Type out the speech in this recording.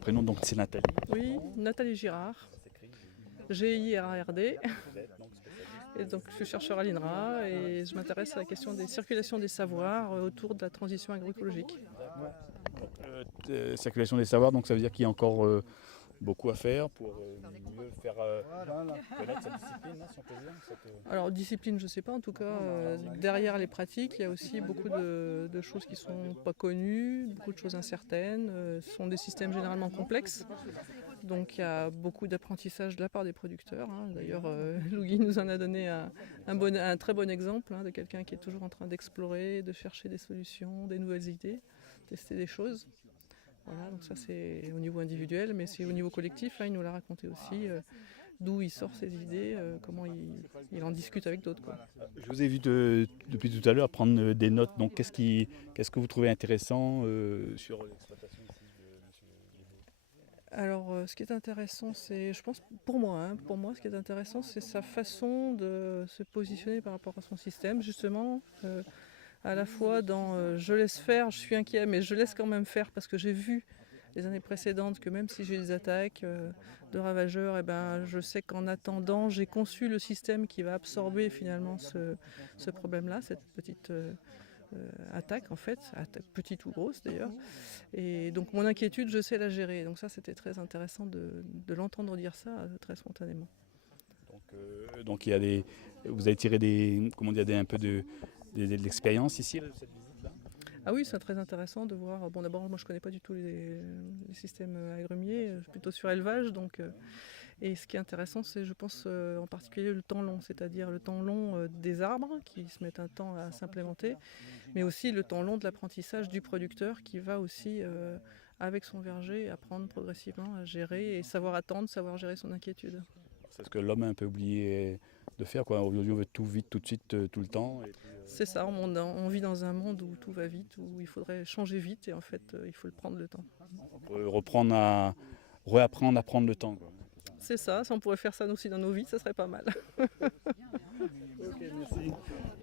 prénom, donc c'est Nathalie. Oui, Nathalie Girard, GIRARD. Et donc je suis chercheur à l'INRA et je m'intéresse à la question des circulations des savoirs autour de la transition agroécologique. Circulation des savoirs, donc ça veut dire qu'il y a encore beaucoup à faire pour mieux faire connaître cette discipline, si on peut dire. Alors discipline, je ne sais pas, en tout cas derrière les pratiques, il y a aussi beaucoup de choses qui ne sont pas connues, beaucoup de choses incertaines. Ce sont des systèmes généralement complexes. Donc il y a beaucoup d'apprentissage de la part des producteurs. D'ailleurs, Louis nous en a donné un très bon exemple de quelqu'un qui est toujours en train d'explorer, de chercher des solutions, des nouvelles idées, tester des choses. Voilà, donc ça c'est au niveau individuel, mais c'est au niveau collectif. Là, il nous l'a raconté aussi, d'où il sort ses idées, comment il en discute avec d'autres. Je vous ai vu depuis tout à l'heure prendre des notes. Donc qu'est-ce que vous trouvez intéressant sur l'exploitation ici de Monsieur Libaud? Alors, ce qui est intéressant, c'est, je pense, pour moi, ce qui est intéressant, c'est sa façon de se positionner par rapport à son système, justement. À la fois dans je laisse faire, je suis inquiet, mais je laisse quand même faire parce que j'ai vu les années précédentes que même si j'ai des attaques de ravageurs, eh ben, je sais qu'en attendant, j'ai conçu le système qui va absorber finalement ce problème-là, cette petite attaque en fait, petite ou grosse d'ailleurs. Et donc mon inquiétude, je sais la gérer. Donc ça, c'était très intéressant de l'entendre dire ça très spontanément. Donc vous avez tiré un peu de l'expérience ici, de cette visite-là? Ah oui, c'est très intéressant de voir. Bon, d'abord, moi je ne connais pas du tout les systèmes agrumiers, je suis plutôt sur élevage. Et ce qui est intéressant, c'est, je pense, en particulier le temps long, c'est-à-dire le temps long des arbres qui se mettent un temps à s'implémenter, mais aussi le temps long de l'apprentissage du producteur qui va aussi, avec son verger, apprendre progressivement à gérer et savoir attendre, savoir gérer son inquiétude. C'est ce que l'homme a un peu oublié de faire, quoi. Aujourd'hui, on veut tout vite, tout de suite, tout le temps. C'est ça, on vit dans un monde où tout va vite, où il faudrait changer vite et en fait, il faut le prendre le temps. On peut réapprendre à prendre le temps, quoi. C'est ça, si on pourrait faire ça aussi dans nos vies, ça serait pas mal. Ok, merci.